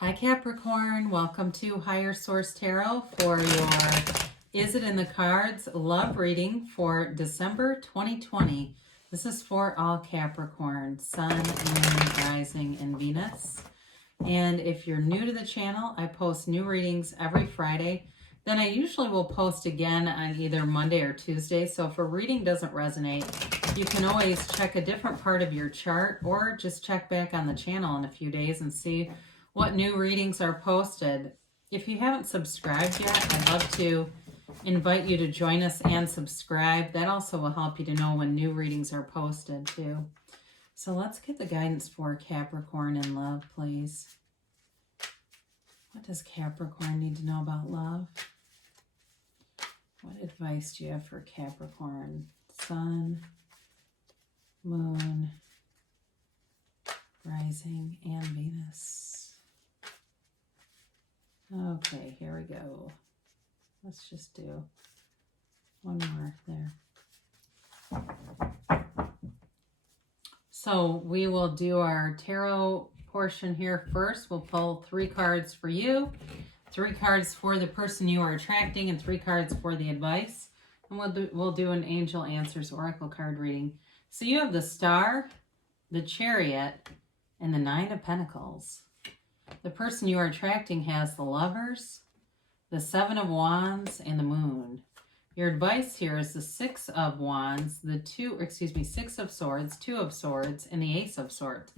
Hi Capricorn, welcome to Higher Source Tarot for your Is It in the Cards love reading for December 2020. This is for all Capricorn, Sun, Moon, Rising, and Venus. And if you're new to the channel, I post new readings every Friday. Then I usually will post again on either Monday or Tuesday. So if a reading doesn't resonate, you can always check a different part of your chart or just check back on the channel in a few days and see what new readings are posted. If you haven't subscribed yet, I'd love to invite you to join us and subscribe. That also will help you to know when new readings are posted too. So let's get the guidance for Capricorn in love, please. What does Capricorn need to know about love? What advice do you have for Capricorn? Sun, Moon, Rising, and Venus. Okay, here we go. Let's just do one more there. So we will do our tarot portion here first. We'll pull 3 cards for you, 3 cards for the person you are attracting, and 3 cards for the advice. And we'll do an Angel Answers Oracle card reading. So you have the Star, the Chariot, and the 9 of Pentacles. The person you are attracting has the Lovers, the 7 of Wands, and the Moon. Your advice here is the 6 of Wands, the 6 of Swords, 2 of Swords, and the Ace of Swords.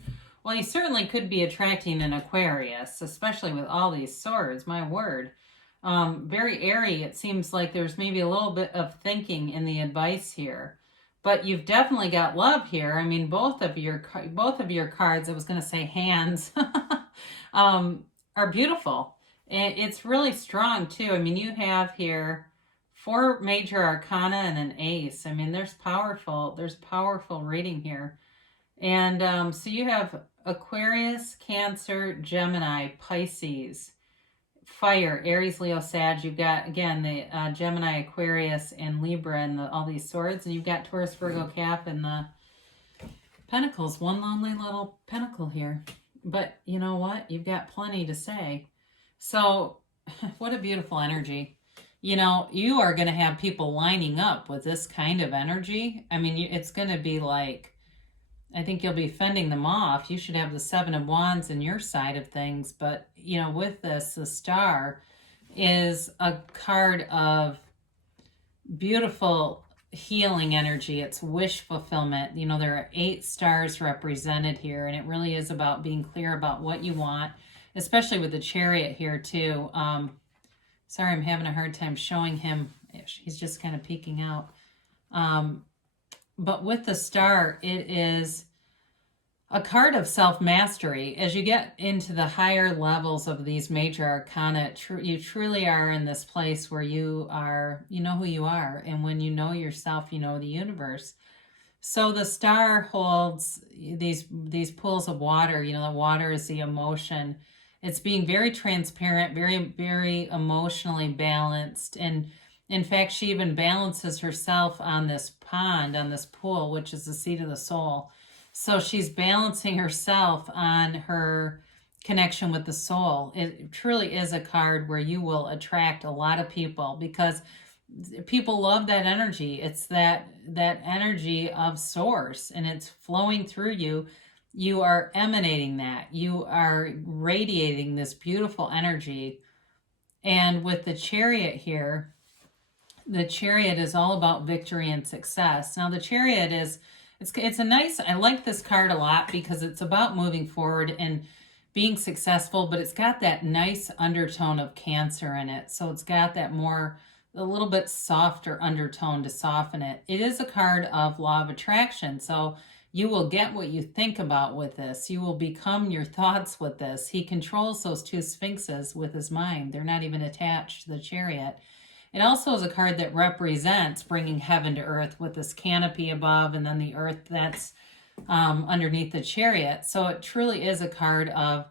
Well, you certainly could be attracting an Aquarius, especially with all these swords, my word. Very airy. It seems like there's maybe a little bit of thinking in the advice here. But you've definitely got love here. I mean, both of your cards, I was going to say hands, are beautiful. And it's really strong too. I mean, you have here 4 major arcana and an ace. I mean, there's powerful reading here. And so you have Aquarius, Cancer, Gemini, Pisces, Fire, Aries, Leo, Sag. You've got, again, the Gemini, Aquarius, and Libra, and all these swords. And you've got Taurus, Virgo, Cap, and the Pentacles. One lonely little pentacle here. But you know what? You've got plenty to say. So what a beautiful energy. You know, you are going to have people lining up with this kind of energy. I mean, it's going to be like, I think you'll be fending them off. You should have the 7 of Wands in your side of things. But, you know, with this, the Star is a card of beautiful healing energy. It's wish fulfillment. You know, there are 8 stars represented here, and it really is about being clear about what you want, especially with the Chariot here too. Sorry, I'm having a hard time showing him. He's just kind of peeking out. But with the Star, it is a card of self-mastery. As you get into the higher levels of these major arcana, you truly are in this place where you know who you are. And when you know yourself, you know the universe. So the Star holds these pools of water. You know, the water is the emotion. It's being very transparent, very, very emotionally balanced. And in fact, she even balances herself on this pond, on this pool, which is the seat of the soul. So she's balancing herself on her connection with the soul. It truly is a card where you will attract a lot of people because people love that energy. It's that energy of source, and it's flowing through you. You are emanating that. You are radiating this beautiful energy. And with the Chariot here, the Chariot is all about victory and success. Now the Chariot is, it's a nice, I like this card a lot because it's about moving forward and being successful, but it's got that nice undertone of Cancer in it. So it's got that a little bit softer undertone to soften it. It is a card of law of attraction. So you will get what you think about with this. You will become your thoughts with this. He controls those 2 sphinxes with his mind. They're not even attached to the Chariot. It also is a card that represents bringing heaven to earth with this canopy above and then the earth that's underneath the Chariot. So it truly is a card of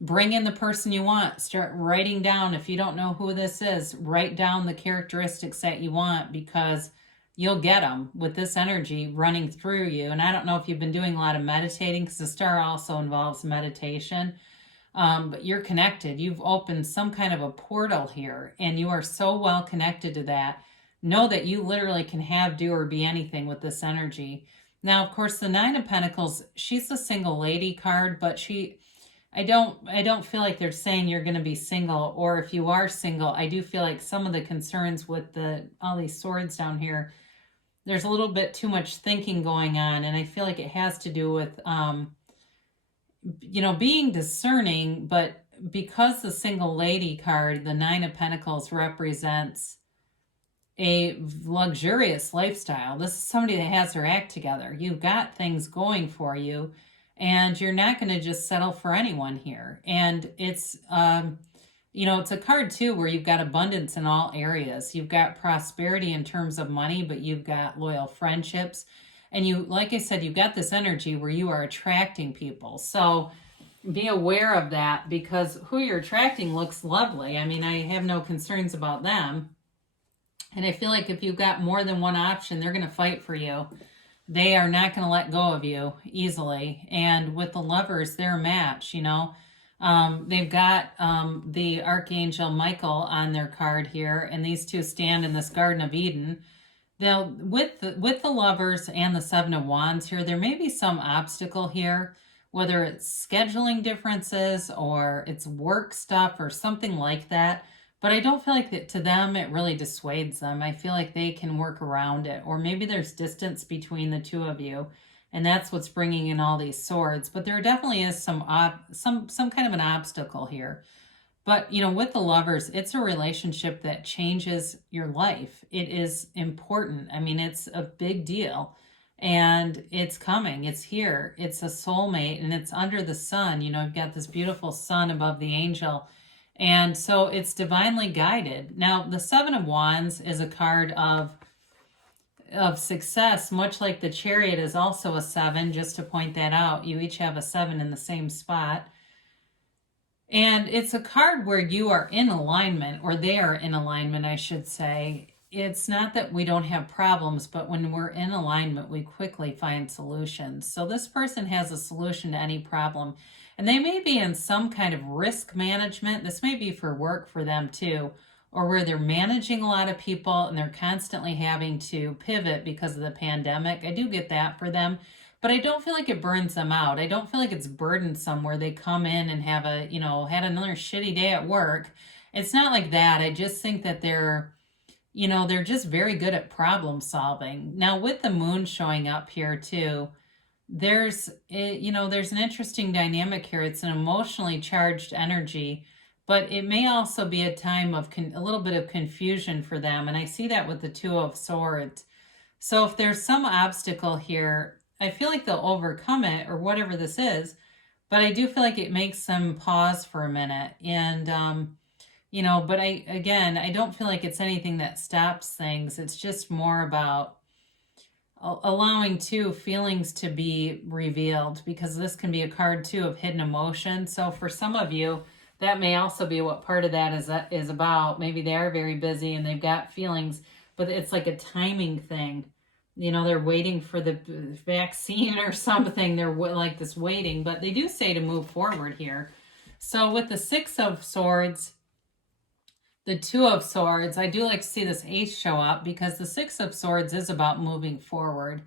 bring in the person you want. Start writing down, if you don't know who this is, write down the characteristics that you want because you'll get them with this energy running through you. And I don't know if you've been doing a lot of meditating because the Star also involves meditation. but you're connected. You've opened some kind of a portal here, and you are so well connected to that. Know that you literally can have, do, or be anything with this energy. Now, of course, the Nine of Pentacles, she's the single lady card, but I don't feel like they're saying you're going to be single, or if you are single, I do feel like some of the concerns with all these swords down here, there's a little bit too much thinking going on, and I feel like it has to do with being discerning, but because the single lady card, the Nine of Pentacles, represents a luxurious lifestyle. This is somebody that has her act together. You've got things going for you, and you're not going to just settle for anyone here. And it's, it's a card too where you've got abundance in all areas. You've got prosperity in terms of money, but you've got loyal friendships. And you, like I said, you've got this energy where you are attracting people. So be aware of that, because who you're attracting looks lovely. I mean, I have no concerns about them. And I feel like if you've got more than one option, they're going to fight for you. They are not going to let go of you easily. And with the Lovers, they're a match, They've got the Archangel Michael on their card here, and these two stand in this Garden of Eden. They'll, with the Lovers and the Seven of Wands here, there may be some obstacle here, whether it's scheduling differences or it's work stuff or something like that. But I don't feel like that to them it really dissuades them. I feel like they can work around it. Or maybe there's distance between the two of you, and that's what's bringing in all these swords. But there definitely is some kind of an obstacle here. But, with the Lovers, it's a relationship that changes your life. It is important. I mean, it's a big deal. And it's coming. It's here. It's a soulmate, and it's under the sun. You've got this beautiful sun above the angel. And so it's divinely guided. Now, the Seven of Wands is a card of success, much like the Chariot is also a 7, just to point that out. You each have a 7 in the same spot. And it's a card where you are in alignment, or they are in alignment, I should say. It's not that we don't have problems, but when we're in alignment, we quickly find solutions. So this person has a solution to any problem. And they may be in some kind of risk management. This may be for work for them too, or where they're managing a lot of people and they're constantly having to pivot because of the pandemic. I do get that for them, but I don't feel like it burns them out. I don't feel like it's burdensome where they come in and have had another shitty day at work. It's not like that. I just think that they're just very good at problem solving. Now, with the moon showing up here too, there's an interesting dynamic here. It's an emotionally charged energy, but it may also be a time of a little bit of confusion for them. And I see that with the Two of Swords. So if there's some obstacle here, I feel like they'll overcome it, or whatever this is, but I do feel like it makes them pause for a minute. And, but I don't feel like it's anything that stops things. It's just more about allowing feelings to be revealed, because this can be a card too of hidden emotion. So for some of you, that may also be what part of that is about. Maybe they are very busy and they've got feelings, but it's like a timing thing. They're waiting for the vaccine or something. They're like this waiting, but they do say to move forward here. So with the Six of Swords, the Two of Swords, I do like to see this Ace show up, because the Six of Swords is about moving forward.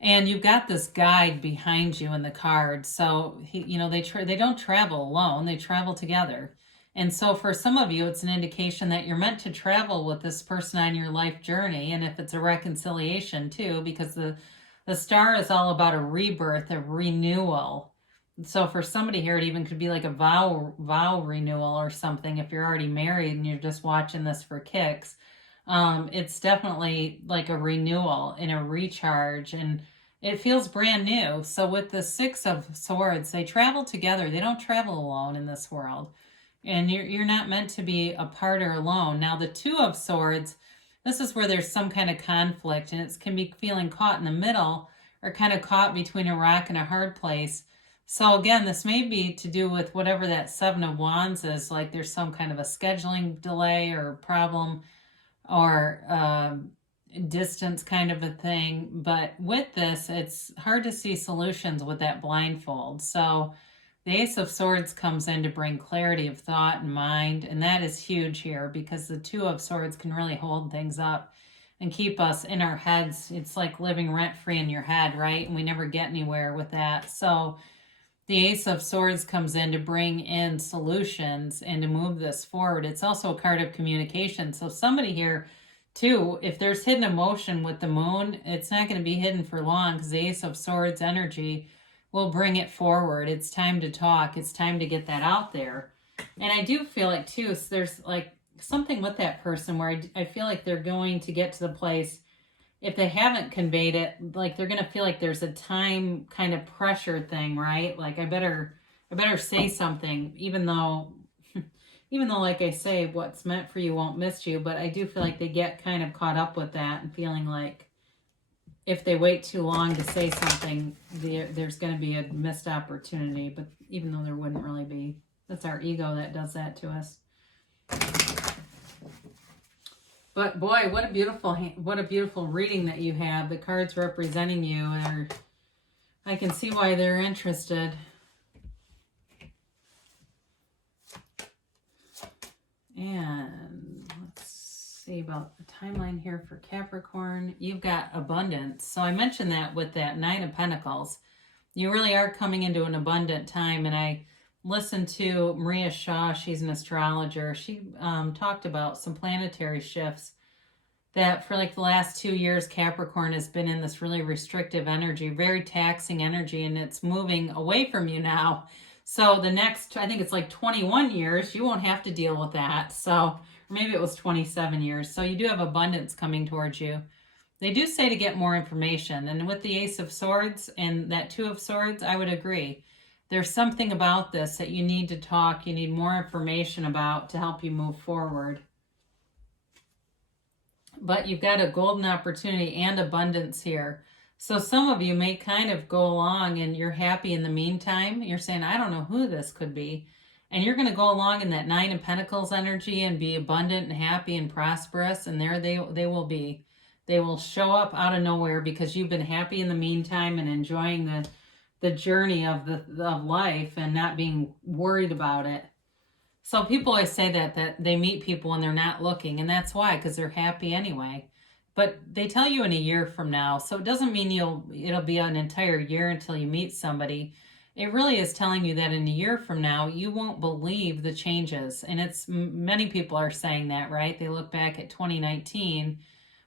And you've got this guide behind you in the card. So, they don't travel alone. They travel together. And so for some of you, it's an indication that you're meant to travel with this person on your life journey. And if it's a reconciliation too, because the star is all about a rebirth, a renewal. So for somebody here, it even could be like a vow renewal or something. If you're already married and you're just watching this for kicks, it's definitely like a renewal and a recharge, and it feels brand new. So with the Six of Swords, they travel together. They don't travel alone in this world, and you're not meant to be apart or alone. Now the Two of Swords, this is where there's some kind of conflict, and it can be feeling caught in the middle, or kind of caught between a rock and a hard place. So again, this may be to do with whatever that Seven of Wands is, like there's some kind of a scheduling delay or problem, or distance kind of a thing. But with this, it's hard to see solutions with that blindfold. So The Ace of Swords comes in to bring clarity of thought and mind, and that is huge here because the Two of Swords can really hold things up and keep us in our heads. It's like living rent-free in your head, right? And we never get anywhere with that. So the Ace of Swords comes in to bring in solutions and to move this forward. It's also a card of communication. So somebody here, too, if there's hidden emotion with the moon, it's not going to be hidden for long because the Ace of Swords energy will bring it forward. It's time to talk. It's time to get that out there. And I do feel like, too, so there's like something with that person where I feel like they're going to get to the place, if they haven't conveyed it, like they're going to feel like there's a time kind of pressure thing, right? Like I better say something, even though like I say, what's meant for you won't miss you. But I do feel like they get kind of caught up with that and feeling like if they wait too long to say something, there's going to be a missed opportunity. But even though there wouldn't really be, that's our ego that does that to us. But boy, what a beautiful reading that you have. The cards representing you are, I can see why they're interested. And let's see about the timeline here for Capricorn. You've got abundance. So I mentioned that with that Nine of Pentacles. You really are coming into an abundant time. And I listened to Maria Shaw. She's an astrologer. She talked about some planetary shifts that for like the last 2 years, Capricorn has been in this really restrictive energy, very taxing energy, and it's moving away from you now. So the next, I think it's like 21 years, you won't have to deal with that. So, or maybe it was 27 years. So you do have abundance coming towards you. They do say to get more information. And with the Ace of Swords and that Two of Swords, I would agree. There's something about this that you need to talk, you need more information about to help you move forward. But you've got a golden opportunity and abundance here. So some of you may kind of go along and you're happy in the meantime. You're saying, I don't know who this could be. And you're going to go along in that Nine of Pentacles energy and be abundant and happy and prosperous. And there they will be. They will show up out of nowhere because you've been happy in the meantime and enjoying the journey of life and not being worried about it. So people always say that they meet people when they're not looking, and that's why, because they're happy anyway. But they tell you in a year from now, so it doesn't mean it'll be an entire year until you meet somebody. It really is telling you that in a year from now, you won't believe the changes. And it's many people are saying that, right? They look back at 2019,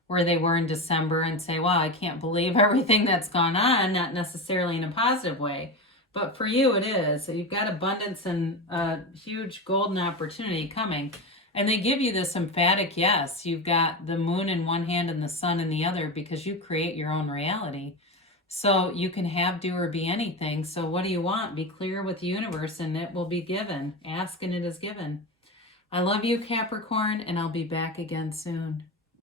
where they were in December, and say, wow, I can't believe everything that's gone on, not necessarily in a positive way. But for you, it is. So you've got abundance and a huge golden opportunity coming. And they give you this emphatic yes. You've got the moon in one hand and the sun in the other because you create your own reality. So you can have, do, or be anything. So what do you want? Be clear with the universe and it will be given. Ask and it is given. I love you, Capricorn, and I'll be back again soon.